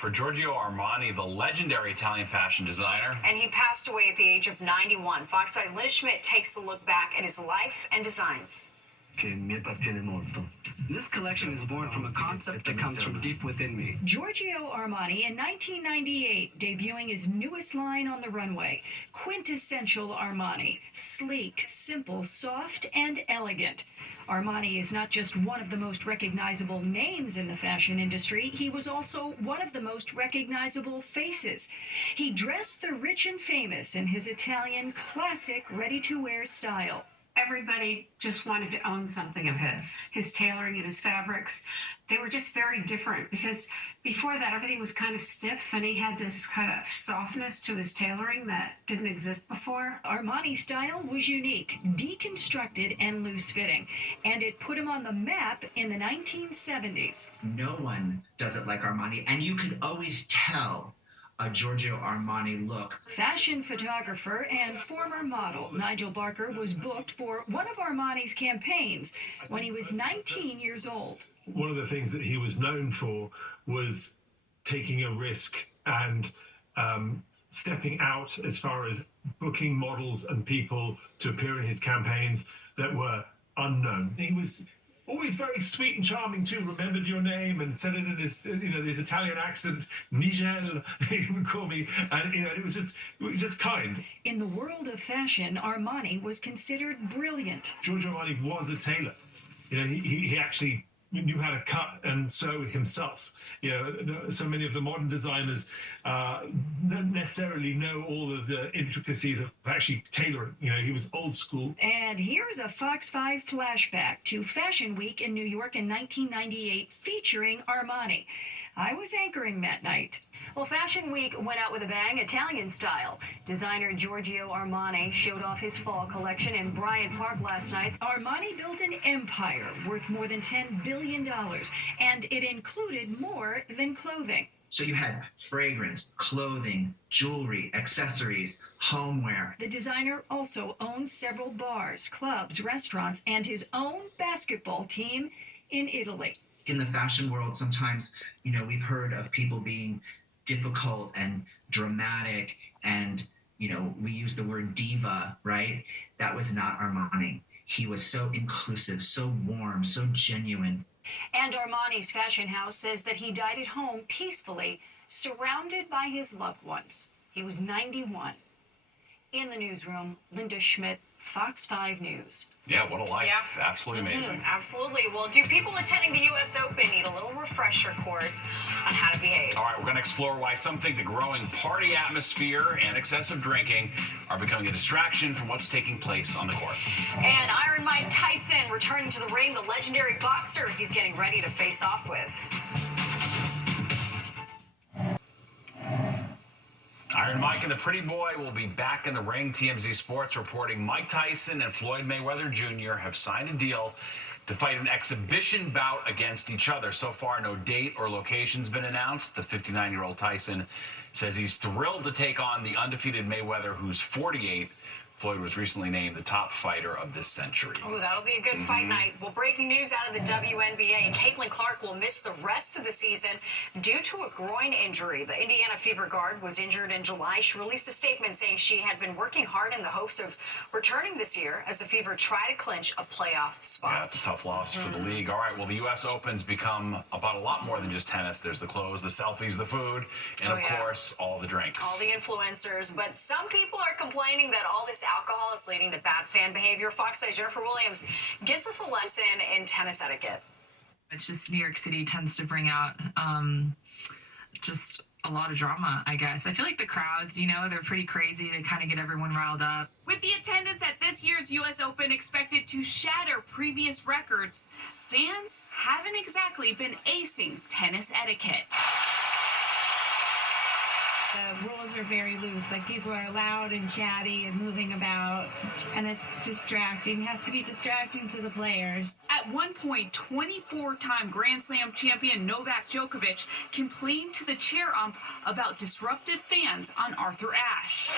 for Giorgio Armani, the legendary Italian fashion designer. And he passed away at the age of 91. Fox 5 Linda Schmidt takes a look back at his life and designs. This collection is born from a concept that comes from deep within me. Giorgio Armani in 1998, debuting his newest line on the runway, quintessential Armani, sleek, simple, soft, and elegant. Armani is not just one of the most recognizable names in the fashion industry, he was also one of the most recognizable faces. He dressed the rich and famous in his Italian classic ready-to-wear style. Everybody just wanted to own something of his. His tailoring and his fabrics, they were just very different because before that everything was kind of stiff and he had this kind of softness to his tailoring that didn't exist before. Armani's style was unique, deconstructed and loose-fitting, and it put him on the map in the 1970s. No one does it like Armani, and you could always tell a Giorgio Armani look. Fashion photographer and former model Nigel Barker was booked for one of Armani's campaigns when he was 19 years old. One of the things that he was known for was taking a risk and stepping out as far as booking models and people to appear in his campaigns that were unknown. He was always very sweet and charming too, remembered your name and said it in his, his Italian accent, Nigel, he would call me, and it was just kind. In the world of fashion, Armani was considered brilliant. Giorgio Armani was a tailor. He actually knew how to cut and sew himself. So many of the modern designers don't necessarily know all of the intricacies of actually tailoring. He was old school. And here's a Fox 5 flashback to Fashion Week in New York in 1998 featuring Armani. I was anchoring that night. Well, Fashion Week went out with a bang, Italian style. Designer Giorgio Armani showed off his fall collection in Bryant Park last night. Armani built an empire worth more than $10 billion, and it included more than clothing. So you had fragrance, clothing, jewelry, accessories, homeware. The designer also owns several bars, clubs, restaurants, and his own basketball team in Italy. In the fashion world, sometimes, we've heard of people being difficult and dramatic, and, we use the word diva, right? That was not Armani. He was so inclusive, so warm, so genuine. And Armani's fashion house says that he died at home peacefully, surrounded by his loved ones. He was 91. In the newsroom, Linda Schmidt, Fox 5 News. Yeah, what a life. Yeah. Absolutely amazing. Absolutely. Well, do people attending the U.S. Open need a little refresher course on how to behave? All right, we're going to explore why some think the growing party atmosphere and excessive drinking are becoming a distraction from what's taking place on the court. And Iron Mike Tyson returning to the ring, the legendary boxer he's getting ready to face off with. Iron Mike and the Pretty Boy will be back in the ring. TMZ Sports reporting Mike Tyson and Floyd Mayweather Jr. have signed a deal to fight an exhibition bout against each other. So far, no date or location's been announced. The 59-year-old Tyson says he's thrilled to take on the undefeated Mayweather, who's 48. Floyd was recently named the top fighter of this century. Oh, that'll be a good fight night. Well, breaking news out of the WNBA. Caitlin Clark will miss the rest of the season due to a groin injury. The Indiana Fever guard was injured in July. She released a statement saying she had been working hard in the hopes of returning this year as the Fever try to clinch a playoff spot. Yeah, it's a tough loss for the league. All right, well, the U.S. Open's become about a lot more than just tennis. There's the clothes, the selfies, the food, and, of course, all the drinks. All the influencers. But some people are complaining that all this alcohol is leading to bad fan behavior. Fox 5's Jennifer Williams gives us a lesson in tennis etiquette. It's just New York City tends to bring out just a lot of drama, I guess. I feel like the crowds, they're pretty crazy. They kind of get everyone riled up. With the attendance at this year's U.S. Open expected to shatter previous records, fans haven't exactly been acing tennis etiquette. The rules are very loose. Like, people are loud and chatty and moving about, and it's distracting. It has to be distracting to the players. At one point, 24-time Grand Slam champion Novak Djokovic complained to the chair ump about disruptive fans on Arthur Ashe.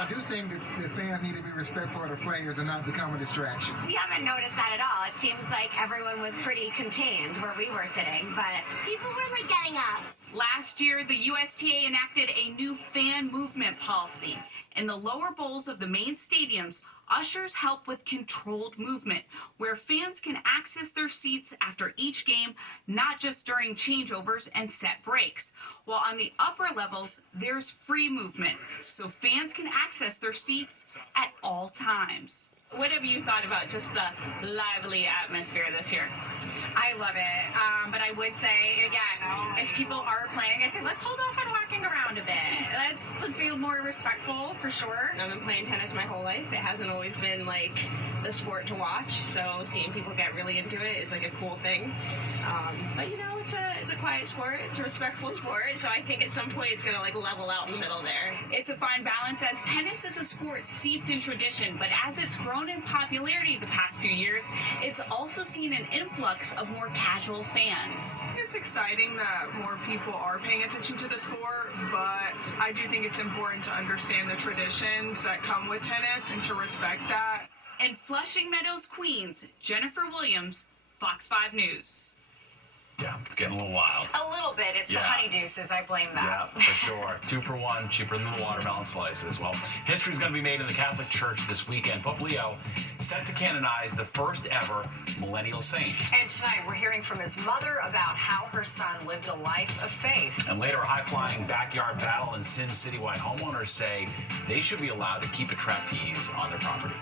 I do think that the fans need to be respectful of the players and not become a distraction. We haven't noticed that at all. It seems like everyone was pretty contained where we were sitting, but people were like getting up. Last year, the USTA enacted a new fan movement policy. In the lower bowls of the main stadiums, ushers help with controlled movement, where fans can access their seats after each game, not just during changeovers and set breaks. While on the upper levels, there's free movement, so fans can access their seats at all times. What have you thought about just the lively atmosphere this year? I love it, but I would say, yeah, if people are playing, I say let's hold off on walking around a bit. Let's be more respectful for sure. I've been playing tennis my whole life. It hasn't always been like the sport to watch, so seeing people get really into it is like a cool thing. But you know, it's a quiet sport. It's a respectful sport. So I think at some point it's gonna like level out in the middle there. It's a fine balance, as tennis is a sport steeped in tradition, but as it's grown in popularity the past few years, it's also seen an influx of more casual fans. It's exciting that more people are paying attention to the sport, but I do think it's important to understand the traditions that come with tennis and to respect that. In Flushing Meadows, Queens, Jennifer Williams, Fox 5 News. Yeah, it's getting a little wild. A little bit. It's the honey deuces. I blame that. Yeah, for sure. 2 for $1, cheaper than the watermelon slices. Well, history's going to be made in the Catholic Church this weekend. Pope Leo set to canonize the first ever millennial saint. And tonight we're hearing from his mother about how her son lived a life of faith. And later, a high-flying backyard battle in Sin City. Why homeowners say they should be allowed to keep a trapeze on their property.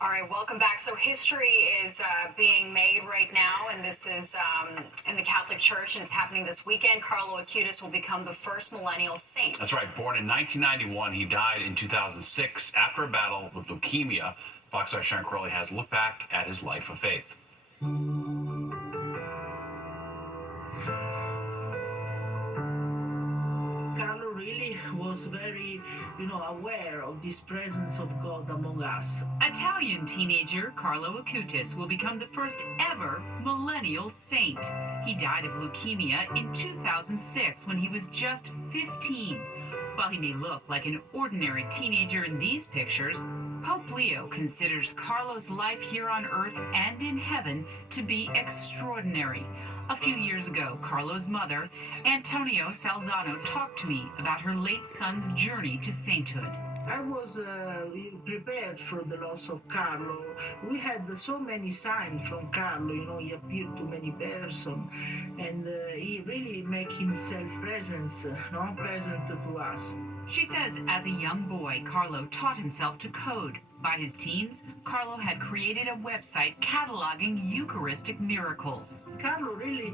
All right, welcome back. So history is being made right now, and this is in the Catholic Church, and it's happening this weekend. Carlo Acutis will become the first millennial saint. That's right. Born in 1991, he died in 2006 after a battle with leukemia. Fox 5 Sharon Crowley has a look back at his life of faith. Carlo really was very, aware of this presence of God among us. Italian teenager Carlo Acutis will become the first ever millennial saint. He died of leukemia in 2006 when he was just 15. While he may look like an ordinary teenager in these pictures, Pope Leo considers Carlo's life here on earth and in heaven to be extraordinary. A few years ago, Carlo's mother, Antonio Salzano, talked to me about her late son's journey to sainthood. I was prepared for the loss of Carlo. We had so many signs from Carlo, he appeared to many persons, and he really made himself present to us. She says as a young boy, Carlo taught himself to code. By his teens, Carlo had created a website cataloging Eucharistic miracles. Carlo really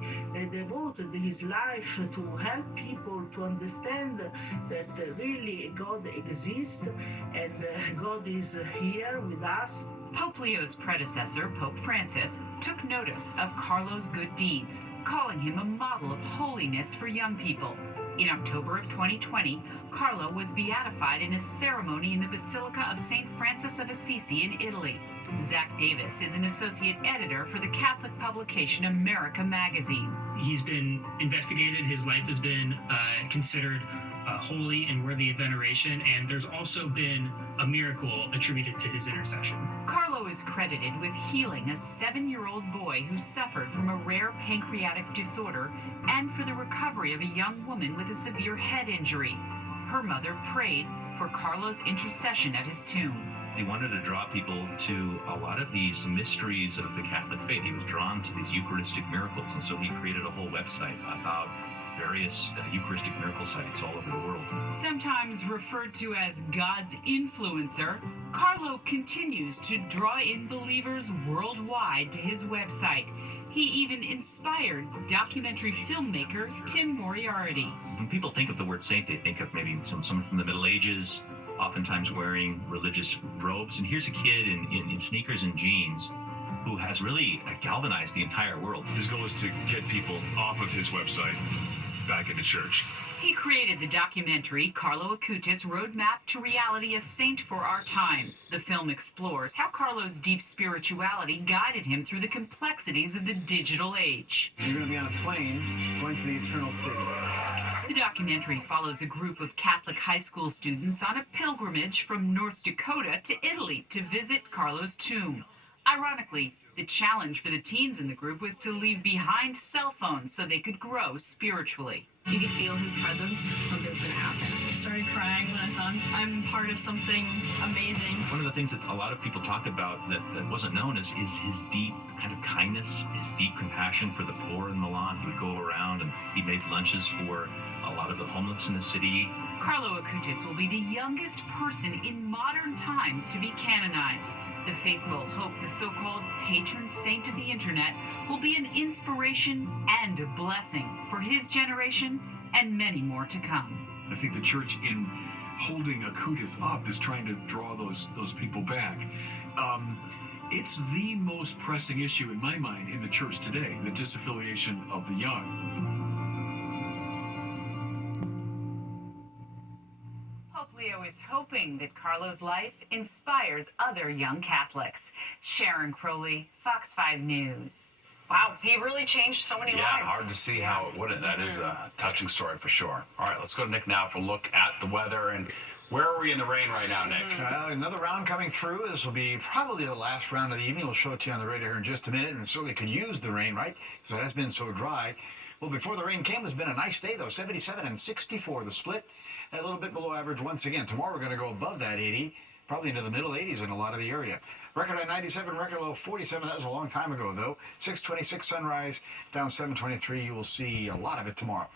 devoted his life to help people to understand that really God exists and God is here with us. Pope Leo's predecessor, Pope Francis, took notice of Carlo's good deeds, calling him a model of holiness for young people. In October of 2020, Carlo was beatified in a ceremony in the Basilica of St. Francis of Assisi in Italy. Zach Davis is an associate editor for the Catholic publication America Magazine. He's been investigated. His life has been considered holy and worthy of veneration, and there's also been a miracle attributed to his intercession. Carlo is credited with healing a 7-year-old boy who suffered from a rare pancreatic disorder and for the recovery of a young woman with a severe head injury. Her mother prayed for Carlo's intercession at his tomb. He wanted to draw people to a lot of these mysteries of the Catholic faith. He was drawn to these Eucharistic miracles, and so he created a whole website about various Eucharistic miracle sites all over the world. Sometimes referred to as God's influencer, Carlo continues to draw in believers worldwide to his website. He even inspired documentary filmmaker Tim Moriarty. When people think of the word saint, they think of maybe someone from the Middle Ages, oftentimes wearing religious robes. And here's a kid in sneakers and jeans who has really galvanized the entire world. His goal is to get people off of his website back into church. He created the documentary Carlo Acutis Roadmap to Reality, a Saint for Our Times. The film explores how Carlo's deep spirituality guided him through the complexities of the digital age. You're going to be on a plane going to the Eternal City. The documentary follows a group of Catholic high school students on a pilgrimage from North Dakota to Italy to visit Carlo's tomb. Ironically, the challenge for the teens in the group was to leave behind cell phones so they could grow spiritually. You could feel his presence. Something's going to happen. I started crying when I saw him. I'm part of something amazing. One of the things that a lot of people talk about that wasn't known is his deep kind of kindness, his deep compassion for the poor in Milan. He would go around and he made lunches for a lot of the homeless in the city. Carlo Acutis will be the youngest person in modern times to be canonized. The faithful hope the so-called patron saint of the internet will be an inspiration and a blessing for his generation and many more to come. I think the church, in holding Acutis up, is trying to draw those people back. It's the most pressing issue in my mind in the church today, the disaffiliation of the young. Leo is hoping that Carlo's life inspires other young Catholics. Sharon Crowley, Fox 5 News. Wow, he really changed so many lives. Yeah, hard to see how it wouldn't. That is a touching story for sure. All right, let's go to Nick now for a look at the weather. And where are we in the rain right now, Nick? Another round coming through. This will be probably the last round of the evening. We'll show it to you on the radar here in just a minute, and certainly could use the rain, right? Because it has been so dry. Well, before the rain came, it's been a nice day, though. 77 and 64, the split. A little bit below average once again. Tomorrow we're going to go above that 80, probably into the middle 80s in a lot of the area. Record high 97, record low 47. That was a long time ago, though. 626 sunrise, down 723. You will see a lot of it tomorrow.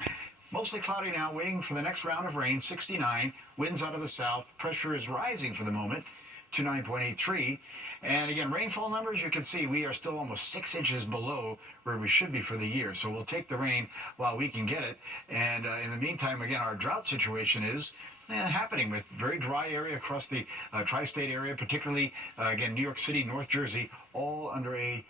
Mostly cloudy now, waiting for the next round of rain. 69, winds out of the south. Pressure is rising for the moment to 9.83. And again, rainfall numbers, you can see we are still almost 6 inches below where we should be for the year. So we'll take the rain while we can get it. And in the meantime, again, our drought situation is happening with very dry area across the tri-state area, particularly, again, New York City, North Jersey, all under a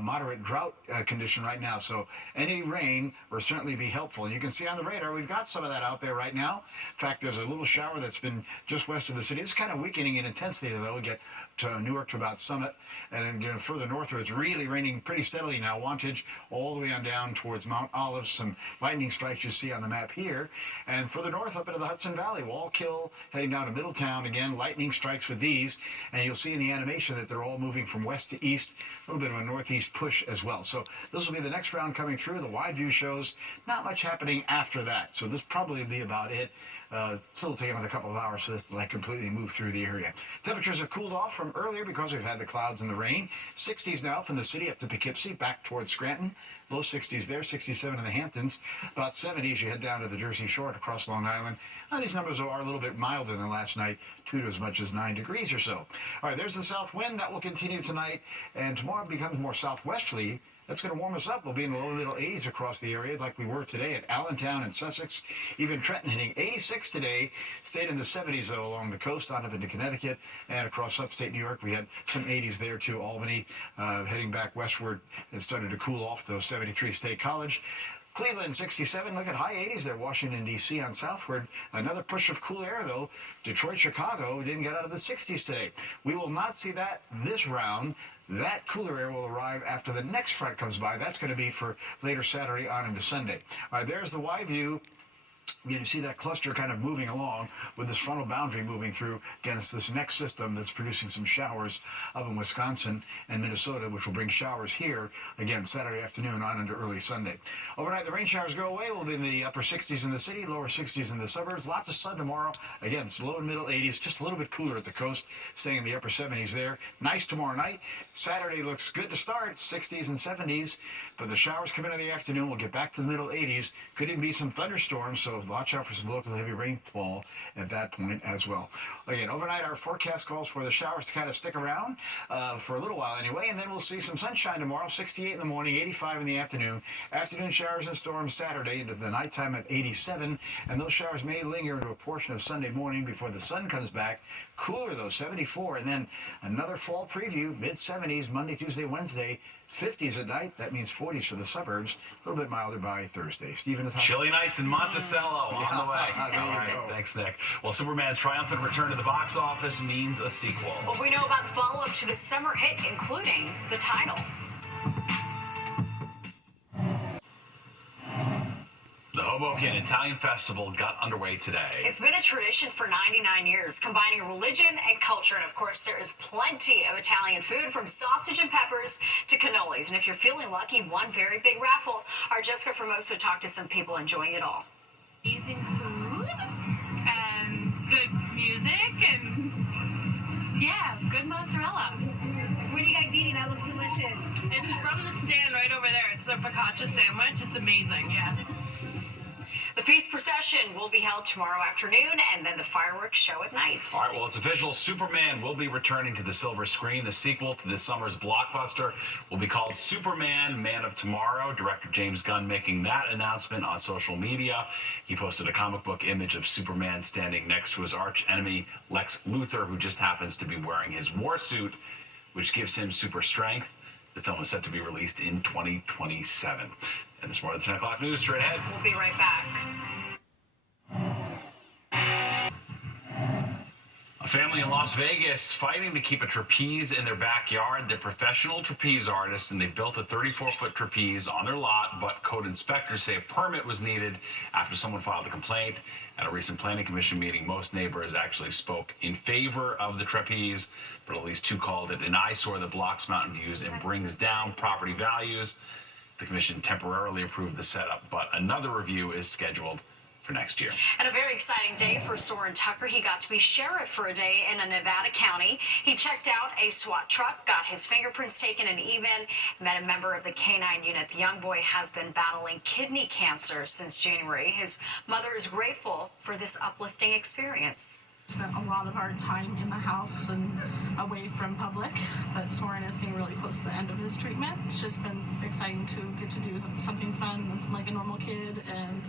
moderate drought condition right now. So any rain will certainly be helpful. And you can see on the radar, we've got some of that out there right now. In fact, there's a little shower that's been just west of the city. It's kind of weakening in intensity, though. We get to Newark to about Summit, and then further northward, it's really raining pretty steadily now. Wantage all the way on down towards Mount Olive. Some lightning strikes you see on the map here. And further north up into the Hudson Valley, Wallkill, heading down to Middletown. Again, lightning strikes with these. And you'll see in the animation that they're all moving from west to east. A little bit of a northeast push as well. So this will be the next round coming through. The wide view shows not much happening after that. So this probably will be about it. Still take another couple of hours for this to completely move through the area. Temperatures have cooled off from earlier because we've had the clouds and the rain. 60s now from the city up to Poughkeepsie, back towards Scranton. Low 60s there, 67 in the Hamptons. About 70s you head down to the Jersey Shore across Long Island. These numbers are a little bit milder than last night, 2 to as much as 9 degrees or so. All right, there's the south wind. That will continue tonight, and tomorrow it becomes more southwesterly. That's going to warm us up. We'll be in the low middle 80s across the area like we were today at Allentown and Sussex. Even Trenton hitting 86 today. Stayed in the 70s, though, along the coast on up into Connecticut and across upstate New York. We had some 80s there, too. Albany heading back westward. It started to cool off, though. 73 State College. Cleveland, 67. Look at high 80s there. Washington, D.C. on southward. Another push of cool air, though. Detroit, Chicago didn't get out of the 60s today. We will not see that this round. That cooler air will arrive after the next front comes by. That's going to be for later Saturday on into Sunday. All right, there's the wide view. You see that cluster kind of moving along with this frontal boundary moving through against this next system that's producing some showers up in Wisconsin and Minnesota, which will bring showers here, again, Saturday afternoon on into early Sunday. Overnight, the rain showers go away. We'll be in the upper 60s in the city, lower 60s in the suburbs. Lots of sun tomorrow. Again, it's low and middle 80s, just a little bit cooler at the coast, staying in the upper 70s there. Nice tomorrow night. Saturday looks good to start, 60s and 70s, but the showers come in the afternoon. We'll get back to the middle 80s. Could even be some thunderstorms, so watch out for some local heavy rainfall at that point as well. Again, overnight, our forecast calls for the showers to kind of stick around for a little while anyway, and then we'll see some sunshine tomorrow, 68 in the morning, 85 in the afternoon. Afternoon showers and storms Saturday into the nighttime at 87, and those showers may linger into a portion of Sunday morning before the sun comes back. Cooler, though, 74, and then another fall preview, mid-70s, Monday, Tuesday, Wednesday. 50s at night. That means 40s for the suburbs. A little bit milder by Thursday. Stephen, Natasha? Chilly nights in Monticello on the way. There All you right, go. thanks, Nick. Well, Superman's triumphant return to the box office means a sequel. What we know about the follow-up to the summer hit, including the title. The Hoboken Italian Festival got underway today. It's been a tradition for 99 years, combining religion and culture. And of course, there is plenty of Italian food, from sausage and peppers to cannolis. And if you're feeling lucky, one very big raffle. Our Jessica Formoso talked to some people enjoying it all. Amazing food and good music and good mozzarella. What are you guys eating? That looks delicious. It's from the stand right over there. It's a focaccia sandwich. It's amazing. Yeah. The feast procession will be held tomorrow afternoon, and then the fireworks show at night. All right, well, it's official. Superman will be returning to the silver screen. The sequel to this summer's blockbuster will be called Superman, Man of Tomorrow. Director James Gunn making that announcement on social media. He posted a comic book image of Superman standing next to his arch enemy, Lex Luthor, who just happens to be wearing his war suit, which gives him super strength. The film is set to be released in 2027. And this morning, 10 o'clock news, straight ahead. We'll be right back. A family in Las Vegas fighting to keep a trapeze in their backyard. They're professional trapeze artists, and they built a 34-foot trapeze on their lot, but code inspectors say a permit was needed after someone filed a complaint. At a recent planning commission meeting, most neighbors actually spoke in favor of the trapeze, but at least two called it an eyesore that blocks mountain views and brings down property values. The commission temporarily approved the setup, but another review is scheduled for next year. And a very exciting day for Soren Tucker. He got to be sheriff for a day in a Nevada county. He checked out a SWAT truck, got his fingerprints taken, and even met a member of the K-9 unit. The young boy has been battling kidney cancer since January. His mother is grateful for this uplifting experience. Spent a lot of our time in the house and away from public, but Soren is getting really close to the end of his treatment. It's just been exciting to get to do something fun like a normal kid, and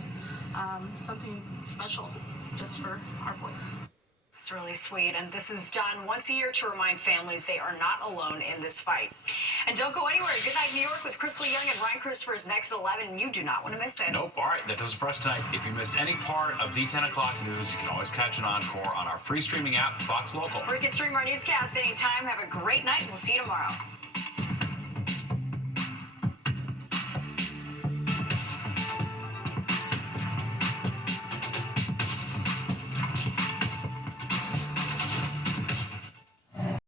something special just for our boys. It's really sweet, and this is done once a year to remind families they are not alone in this fight. And don't go anywhere. Good Night New York with Crystal Young and Ryan Christopher is next at 11, and you do not want to miss it. Nope. All right, that does it for us tonight. If you missed any part of the 10 o'clock news, you can always catch an encore on our free streaming app, Fox Local. Or you can stream our newscast anytime. Have a great night. We'll see you tomorrow.